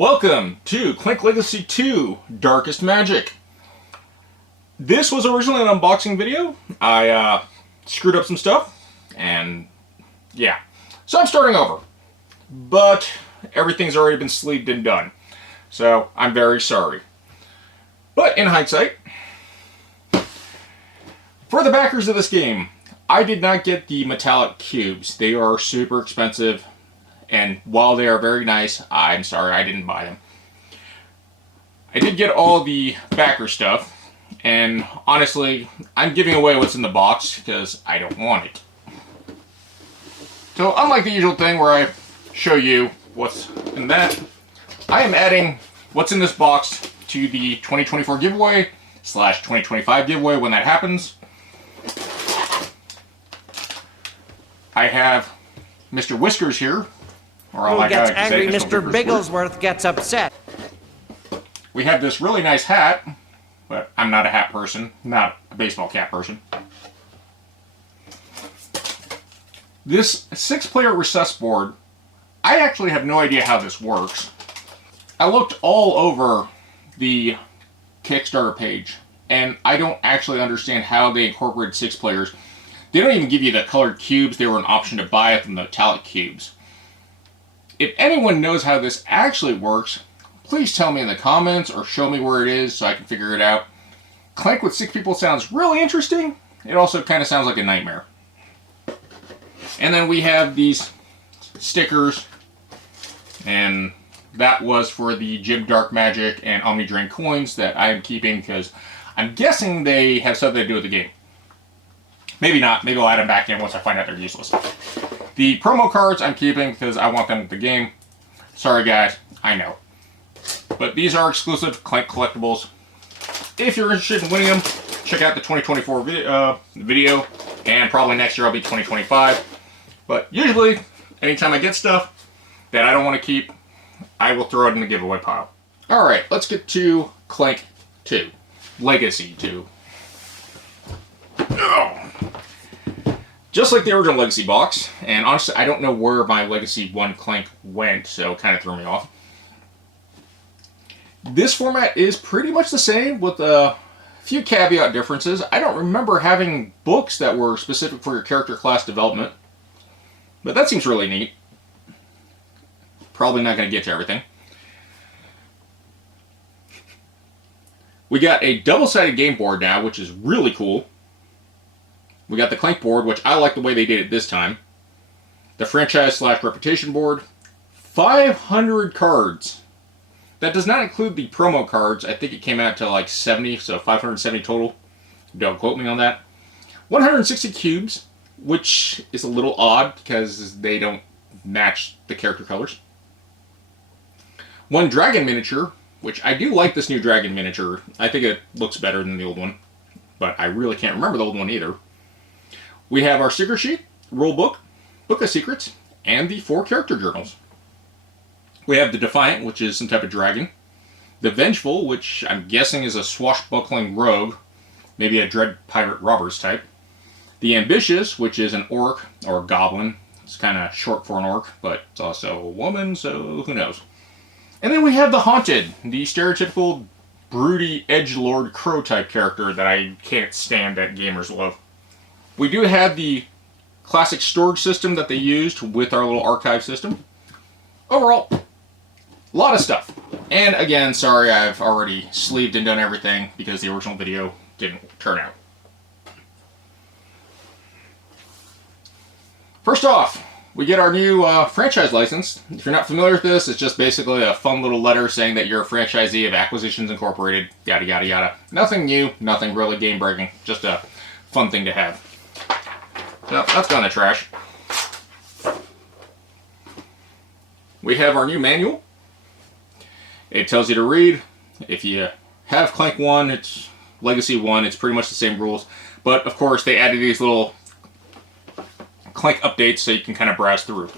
Welcome to Clank Legacy 2, Darkest Magic. This was originally an unboxing video. I screwed up some stuff, and yeah. So I'm starting over. But everything's already been sleeved and done. So I'm very sorry. But in hindsight, for the backers of this game, I did not get the metallic cubes. They are super expensive. And while they are very nice, I'm sorry I didn't buy them. I did get all the backer stuff, and honestly, I'm giving away what's in the box because I don't want it. So unlike the usual thing where I show you what's in that, I am adding what's in this box to the 2024 giveaway / 2025 giveaway when that happens. I have Mr. Whiskers here. Who gets angry, Mr. Bigglesworth gets upset. We have this really nice hat, but I'm not a hat person, not a baseball cap person. This 6-player recess board, I actually have no idea how this works. I looked all over the Kickstarter page, and I don't actually understand how they incorporated 6 players. They don't even give you the colored cubes. They were an option to buy with the metallic cubes. If anyone knows how this actually works, please tell me in the comments or show me where it is so I can figure it out. Clank with 6 people sounds really interesting. It also kind of sounds like a nightmare. And then we have these stickers, and that was for the Jib Dark Magic and Omni Drain coins that I am keeping because I'm guessing they have something to do with the game. Maybe not. Maybe I'll add them back in once I find out they're useless. The promo cards I'm keeping because I want them with the game. Sorry guys, I know. But these are exclusive Clank collectibles. If you're interested in winning them, check out the 2024 video. And probably next year I'll be 2025. But usually, anytime I get stuff that I don't want to keep, I will throw it in the giveaway pile. Alright, let's get to Clank 2. Legacy 2. Just like the original Legacy box, and honestly I don't know where my Legacy 1 Clank went, so it kind of threw me off. This format is pretty much the same with a few caveat differences. I don't remember having books that were specific for your character class development, but that seems really neat. Probably not going to get to everything. We got a double-sided game board now, which is really cool. We got the Clank board, which I like the way they did it this time. The franchise / reputation board. 500 cards. That does not include the promo cards. I think it came out to like 70, so 570 total. Don't quote me on that. 160 cubes, which is a little odd because they don't match the character colors. 1 dragon miniature, which I do like this new dragon miniature. I think it looks better than the old one, but I really can't remember the old one either. We have our sticker sheet, rule book, book of secrets, and the 4 character journals. We have the Defiant, which is some type of dragon. The Vengeful, which I'm guessing is a swashbuckling rogue, maybe a dread pirate robbers type. The Ambitious, which is an orc or a goblin. It's kind of short for an orc, but it's also a woman, so who knows. And then we have the Haunted, the stereotypical broody edgelord crow type character that I can't stand that gamers love. We do have the classic storage system that they used with our little archive system. Overall, a lot of stuff. And again, sorry I've already sleeved and done everything because the original video didn't turn out. First off, we get our new franchise license. If you're not familiar with this, it's just basically a fun little letter saying that you're a franchisee of Acquisitions Incorporated, yada yada yada. Nothing new, nothing really game breaking, just a fun thing to have. So that's gone in the trash. We have our new manual. It tells you to read. If you have Clank 1, it's Legacy 1, it's pretty much the same rules. But of course they added these little Clank updates so you can kind of browse through.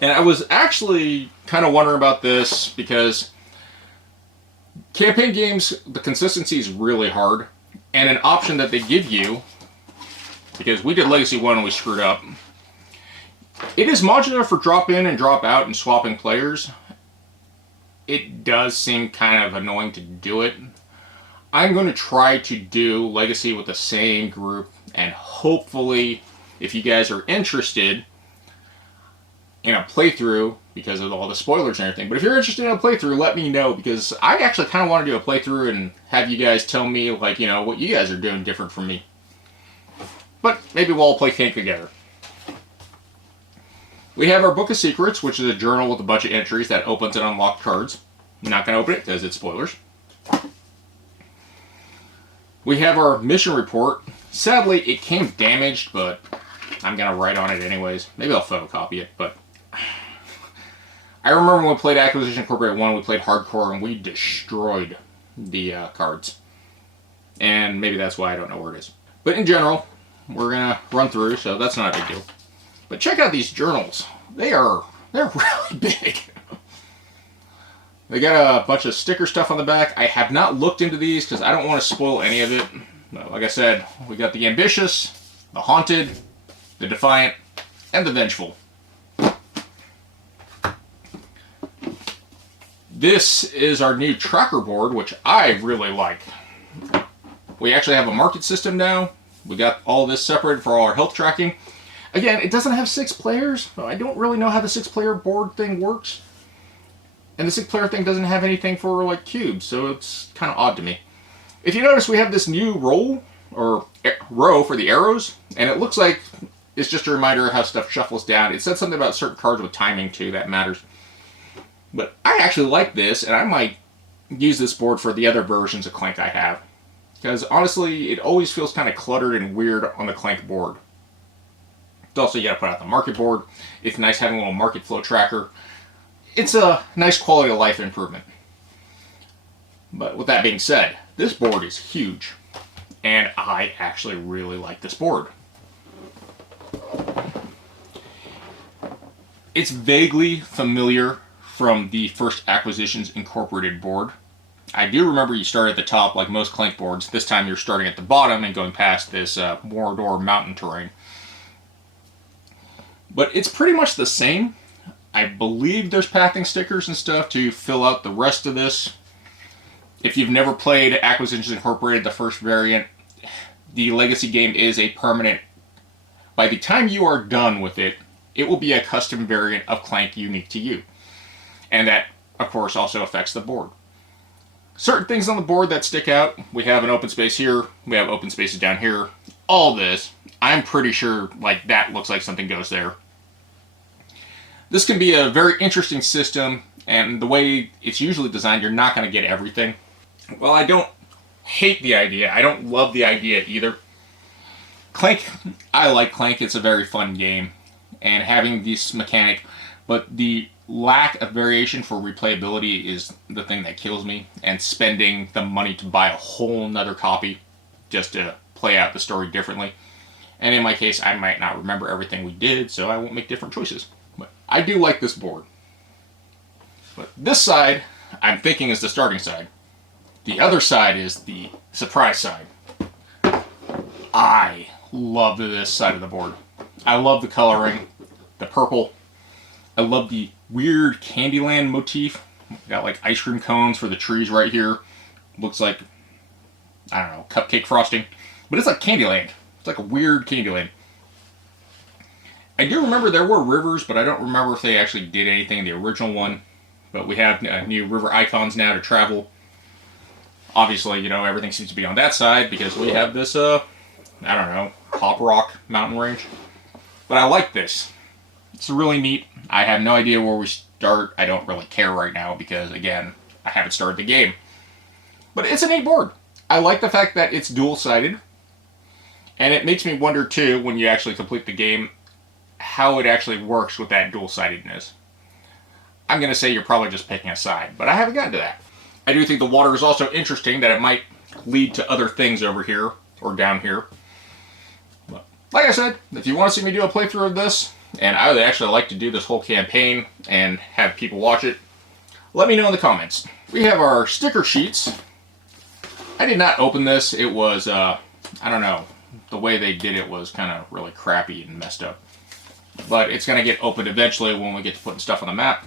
And I was actually kind of wondering about this because campaign games, the consistency is really hard. And an option that they give you, because we did Legacy 1 and we screwed up, it is modular for drop in and drop out and swapping players. it does seem kind of annoying to do it. I'm going to try to do Legacy with the same group, and hopefully, if you guys are interested in a playthrough, because of all the spoilers and everything, but if you're interested in a playthrough, let me know, because I actually kind of want to do a playthrough and have you guys tell me, like, you know, what you guys are doing different from me. But maybe we'll all play Clank together. We have our Book of Secrets, which is a journal with a bunch of entries that opens and unlocks cards. I'm not going to open it because it's spoilers. We have our mission report. Sadly, it came damaged, but I'm going to write on it anyways. Maybe I'll photocopy it, but I remember when we played Acquisition Incorporated 1, we played Hardcore, and we destroyed the cards. And maybe that's why I don't know where it is. But in general, we're going to run through, so that's not a big deal. But check out these journals. They're really big. They got a bunch of sticker stuff on the back. I have not looked into these because I don't want to spoil any of it. Like I said, we got the Ambitious, the Haunted, the Defiant, and the Vengeful. This is our new tracker board, which I really like. We actually have a market system now. We got all this separated for all our health tracking. Again, it doesn't have 6 players. So I don't really know how the 6-player board thing works. And the 6-player thing doesn't have anything for, like, cubes, so it's kind of odd to me. If you notice, we have this new row for the arrows, and it looks like it's just a reminder of how stuff shuffles down. It said something about certain cards with timing, too, that matters. But I actually like this, and I might use this board for the other versions of Clank I have. Because, honestly, it always feels kind of cluttered and weird on the Clank board. Also, you gotta put out the market board. It's nice having a little market flow tracker. It's a nice quality of life improvement. But with that being said, this board is huge. And I actually really like this board. It's vaguely familiar from the first Acquisitions Incorporated board. I do remember you start at the top like most Clank boards. This time you're starting at the bottom and going past this Mordor mountain terrain. But it's pretty much the same. I believe there's pathing stickers and stuff to fill out the rest of this. If you've never played Acquisitions Incorporated, the first variant, the Legacy game is a permanent. By the time you are done with it, it will be a custom variant of Clank unique to you. And that, of course, also affects the board. Certain things on the board that stick out. We have an open space here. We have open spaces down here. All this, I'm pretty sure like that looks like something goes there. This can be a very interesting system, and the way it's usually designed, you're not going to get everything. Well, I don't hate the idea. I don't love the idea either. Clank, I like Clank. It's a very fun game, and having this mechanic, but the lack of variation for replayability is the thing that kills me, and spending the money to buy a whole nother copy just to play out the story differently. And in my case, I might not remember everything we did, so I won't make different choices. But I do like this board. But this side, I'm thinking is the starting side. The other side is the surprise side. I love this side of the board. I love the coloring, the purple. I love the weird Candyland motif. Got like ice cream cones for the trees right here. Looks like, I don't know, cupcake frosting. But it's like Candyland. It's like a weird Candyland. I do remember there were rivers, but I don't remember if they actually did anything in the original one. But we have new river icons now to travel. Obviously, you know, everything seems to be on that side because we have this, I don't know, Pop Rock mountain range. But I like this. It's really neat. I have no idea where we start. I don't really care right now because, again, I haven't started the game. But it's a neat board. I like the fact that it's dual-sided. And it makes me wonder, too, when you actually complete the game, how it actually works with that dual-sidedness. I'm going to say you're probably just picking a side, but I haven't gotten to that. I do think the water is also interesting, that it might lead to other things over here, or down here. But, like I said, if you want to see me do a playthrough of this, and I would actually like to do this whole campaign and have people watch it, let me know in the comments. We have our sticker sheets. I did not open this. It was, I don't know, the way they did it was kind of really crappy and messed up. But it's going to get opened eventually when we get to putting stuff on the map.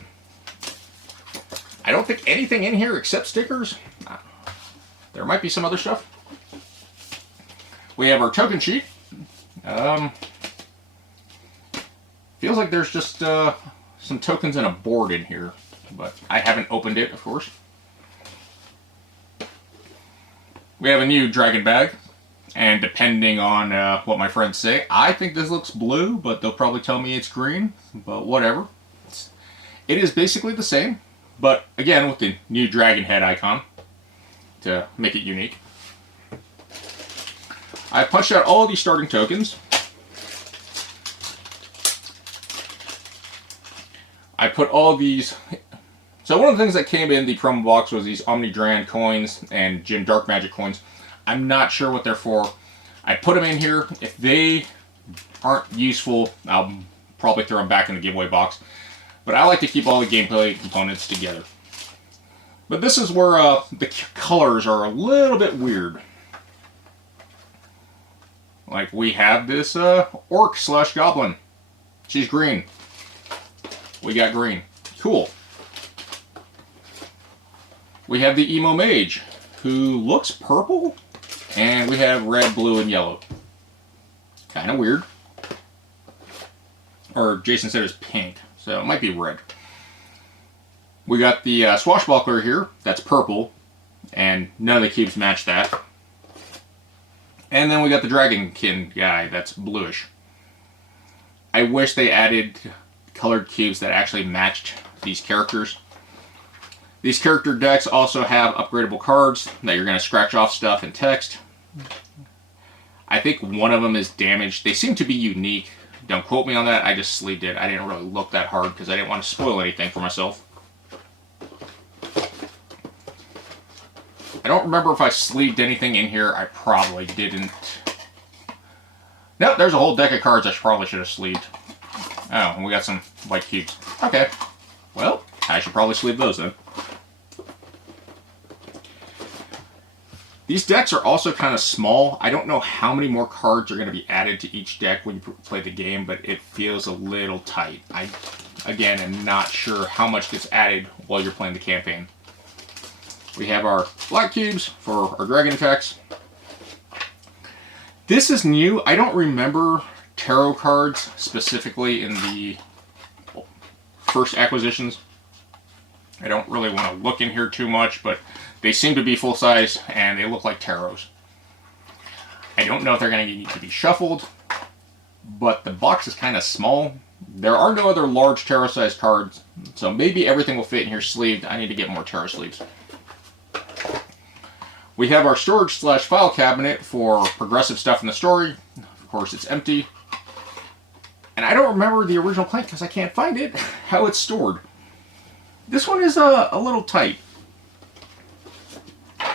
I don't think anything in here except stickers. There might be some other stuff. We have our token sheet. Feels like there's just some tokens and a board in here, but I haven't opened it, of course. We have a new dragon bag, and depending on what my friends say, I think this looks blue, but they'll probably tell me it's green, but whatever. It is basically the same, but again with the new dragon head icon to make it unique. I punched out all of these starting tokens. I put all these... So one of the things that came in the promo box was these Omnidran coins and Jin Dark Magic coins. I'm not sure what they're for. I put them in here. If they aren't useful, I'll probably throw them back in the giveaway box. But I like to keep all the gameplay components together. But this is where the colors are a little bit weird. Like we have this orc / goblin. She's green. We got green. Cool. We have the emo mage, who looks purple, and we have red, blue, and yellow. Kind of weird. Or Jason said it was pink, so it might be red. We got the swashbuckler here, that's purple, and none of the cubes match that. And then we got the dragonkin guy, that's bluish. I wish they added colored cubes that actually matched these characters. These character decks also have upgradable cards that you're going to scratch off stuff and text. I think one of them is damaged. They seem to be unique. Don't quote me on that. I just sleeved it. I didn't really look that hard because I didn't want to spoil anything for myself. I don't remember if I sleeved anything in here. I probably didn't. Nope, there's a whole deck of cards I probably should have sleeved. Oh, and we got some white cubes. Okay. Well, I should probably sleeve those then. These decks are also kind of small. I don't know how many more cards are going to be added to each deck when you play the game, but it feels a little tight. I, again, am not sure how much gets added while you're playing the campaign. We have our black cubes for our dragon attacks. This is new. I don't remember tarot cards specifically in the first acquisitions. I don't really want to look in here too much, but they seem to be full size and they look like tarots. I don't know if they're going to need to be shuffled, but the box is kind of small. There are no other large tarot sized cards, so maybe everything will fit in here sleeved. I need to get more tarot sleeves. We have our storage / file cabinet for progressive stuff in the story. Of course, it's empty. And I don't remember the original Clank because I can't find it, how it's stored. This one is a little tight.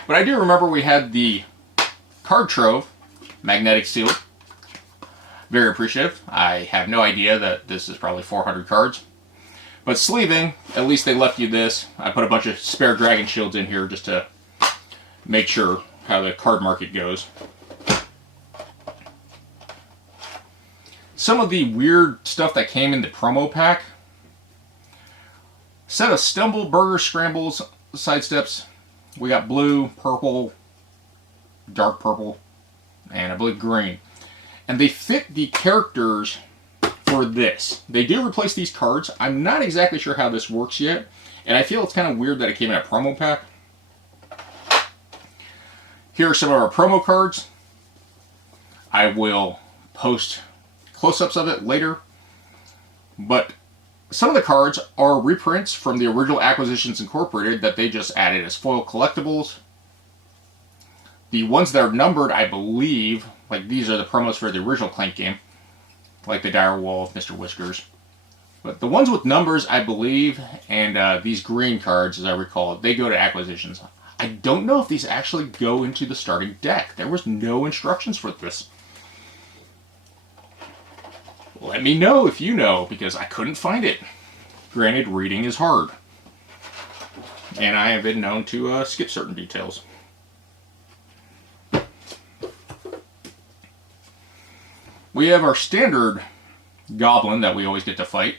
But I do remember we had the card trove, magnetic seal. Very appreciative. I have no idea that this is probably 400 cards. But sleeving, at least they left you this. I put a bunch of spare dragon shields in here just to make sure how the card market goes. Some of the weird stuff that came in the promo pack. Set of stumble, burger, scrambles, sidesteps. We got blue, purple, dark purple, and I believe green. And they fit the characters for this. They do replace these cards. I'm not exactly sure how this works yet. And I feel it's kind of weird that it came in a promo pack. Here are some of our promo cards. I will post close-ups of it later. But some of the cards are reprints from the original Acquisitions Incorporated that they just added as foil collectibles. The ones that are numbered, I believe, like these are the promos for the original Clank game, like the Dire Wolf, Mr. Whiskers. But the ones with numbers, I believe, and these green cards, as I recall, they go to Acquisitions. I don't know if these actually go into the starting deck. There was no instructions for this. Let me know if you know, because I couldn't find it. Granted, reading is hard. And I have been known to skip certain details. We have our standard goblin that we always get to fight.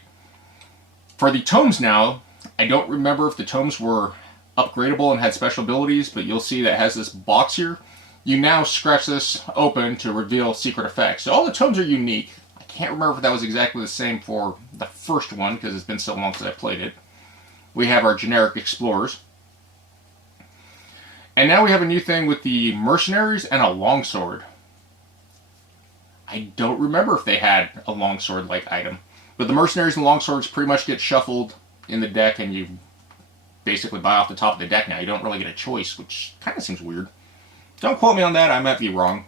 For the tomes now, I don't remember if the tomes were upgradable and had special abilities, but you'll see that it has this box here. You now scratch this open to reveal secret effects. So all the tomes are unique. I can't remember if that was exactly the same for the first one, because it's been so long since I played it. We have our generic explorers. And now we have a new thing with the mercenaries and a longsword. I don't remember if they had a longsword-like item. But the mercenaries and longswords pretty much get shuffled in the deck, and you basically buy off the top of the deck now. You don't really get a choice, which kind of seems weird. Don't quote me on that, I might be wrong.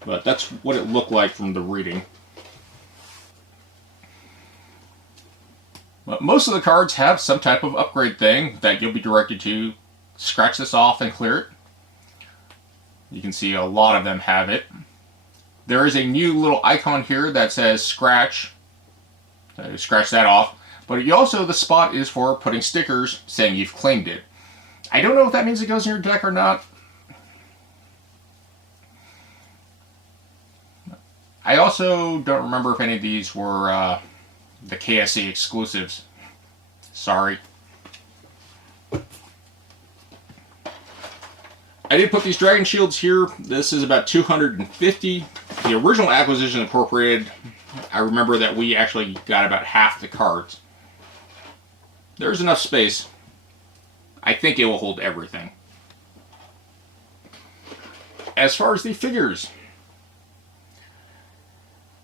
But that's what it looked like from the reading. But most of the cards have some type of upgrade thing that you'll be directed to. Scratch this off and clear it. You can see a lot of them have it. There is a new little icon here that says scratch. Scratch that off. But you also, the spot is for putting stickers saying you've claimed it. I don't know if that means it goes in your deck or not. I also don't remember if any of these were the KSE exclusives. Sorry. I did put these dragon shields here. This is about 250. The original Acquisition Incorporated, I remember that we actually got about half the cards. There's enough space. I think it will hold everything. As far as the figures,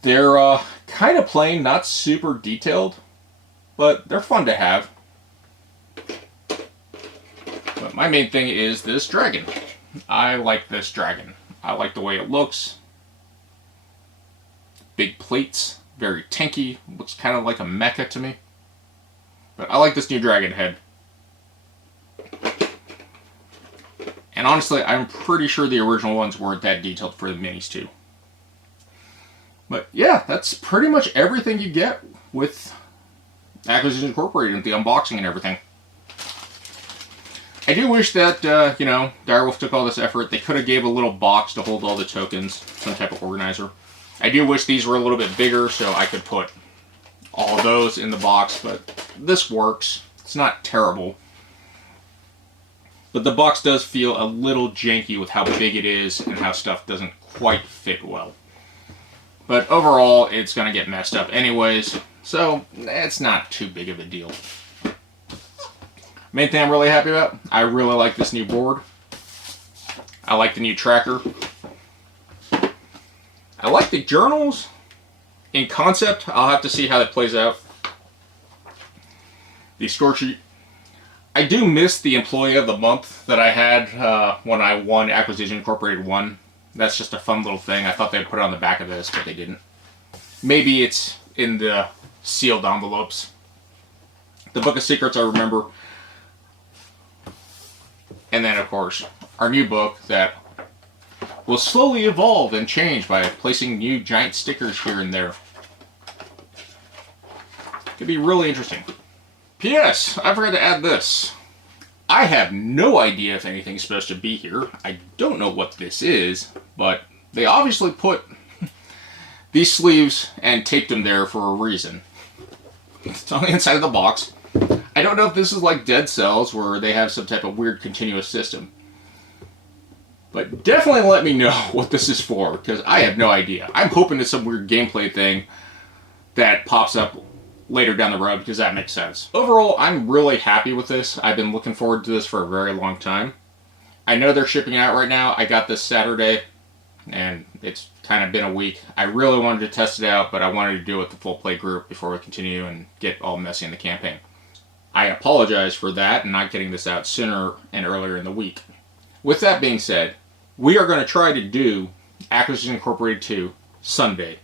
they're kind of plain, not super detailed, but they're fun to have. But my main thing is this dragon. I like this dragon. I like the way it looks. Big plates, very tanky, looks kind of like a mecha to me. But I like this new dragon head. And honestly, I'm pretty sure the original ones weren't that detailed for the minis too. But yeah, that's pretty much everything you get with Acquisition Incorporated and the unboxing and everything. I do wish that, Direwolf took all this effort. They could have gave a little box to hold all the tokens, some type of organizer. I do wish these were a little bit bigger so I could put all of those in the box, but this works. It's not terrible. But the box does feel a little janky with how big it is and how stuff doesn't quite fit well. But overall, it's going to get messed up anyways, so it's not too big of a deal. Main thing I'm really happy about, I really like this new board. I like the new tracker. I like the journals. In concept, I'll have to see how that plays out. The score sheet. I do miss the Employee of the Month that I had when I won Acquisition Incorporated 1. That's just a fun little thing. I thought they'd put it on the back of this, but they didn't. Maybe it's in the sealed envelopes. The Book of Secrets, I remember. And then, of course, our new book that will slowly evolve and change by placing new giant stickers here and there. Could be really interesting. P.S. I forgot to add this. I have no idea if anything's supposed to be here. I don't know what this is, but they obviously put these sleeves and taped them there for a reason. It's on the inside of the box. I don't know if this is like Dead Cells where they have some type of weird continuous system. But definitely let me know what this is for, because I have no idea. I'm hoping it's some weird gameplay thing that pops up later down the road, because that makes sense. Overall, I'm really happy with this. I've been looking forward to this for a very long time. I know they're shipping out right now. I got this Saturday, and it's kind of been a week. I really wanted to test it out, but I wanted to do it with the full play group before we continue and get all messy in the campaign. I apologize for that and not getting this out sooner and earlier in the week. With that being said, we are going to try to do Acquisition Incorporated 2 Sunday.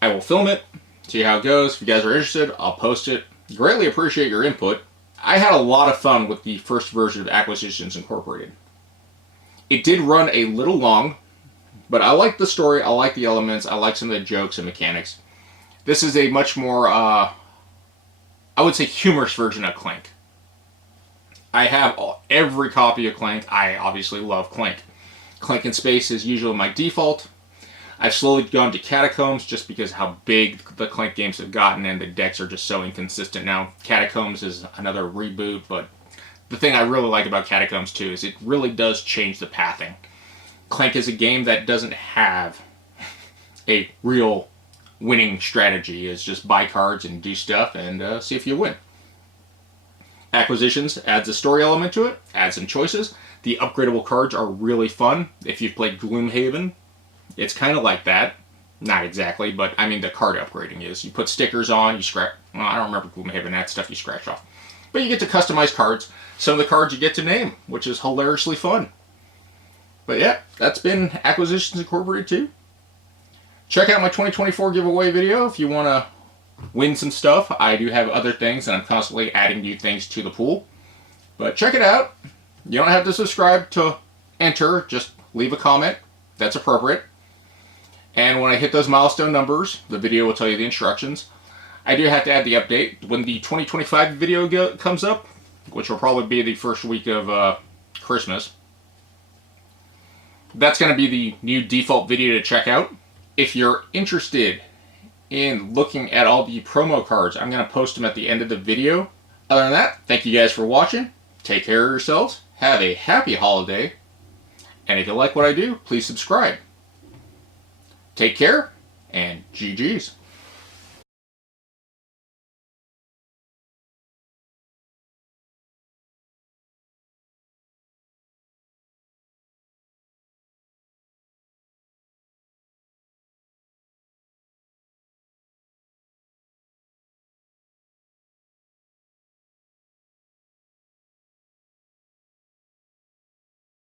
I will film it, see how it goes. If you guys are interested, I'll post it. Greatly appreciate your input. I had a lot of fun with the first version of Acquisitions Incorporated. It did run a little long, but I like the story, I like the elements, I like some of the jokes and mechanics. This is a much more, I would say, humorous version of Clank. I have every copy of Clank. I obviously love Clank. Clank in Space is usually my default. I've slowly gone to Catacombs just because how big the Clank games have gotten and the decks are just so inconsistent now. Catacombs is another reboot, but the thing I really like about Catacombs too is it really does change the pathing. Clank is a game that doesn't have a real winning strategy. It's just buy cards and do stuff and see if you win. Acquisitions adds a story element to it, adds some choices. The upgradable cards are really fun. If you've played Gloomhaven, it's kind of like that. Not exactly, but I mean the card upgrading is. You put stickers on, you scratch... Well, I don't remember Gloomhaven, that stuff you scratch off. But you get to customize cards. Some of the cards you get to name, which is hilariously fun. But yeah, that's been Acquisitions Incorporated too. Check out my 2024 giveaway video if you want to win some stuff. I do have other things, and I'm constantly adding new things to the pool. But check it out. You don't have to subscribe to enter. Just leave a comment. That's appropriate. And when I hit those milestone numbers, the video will tell you the instructions. I do have to add the update. When the 2025 video comes up, which will probably be the first week of Christmas, that's going to be the new default video to check out. If you're interested in looking at all the promo cards, I'm going to post them at the end of the video. Other than that, thank you guys for watching. Take care of yourselves. Have a happy holiday. And if you like what I do, please subscribe. Take care, and GG's.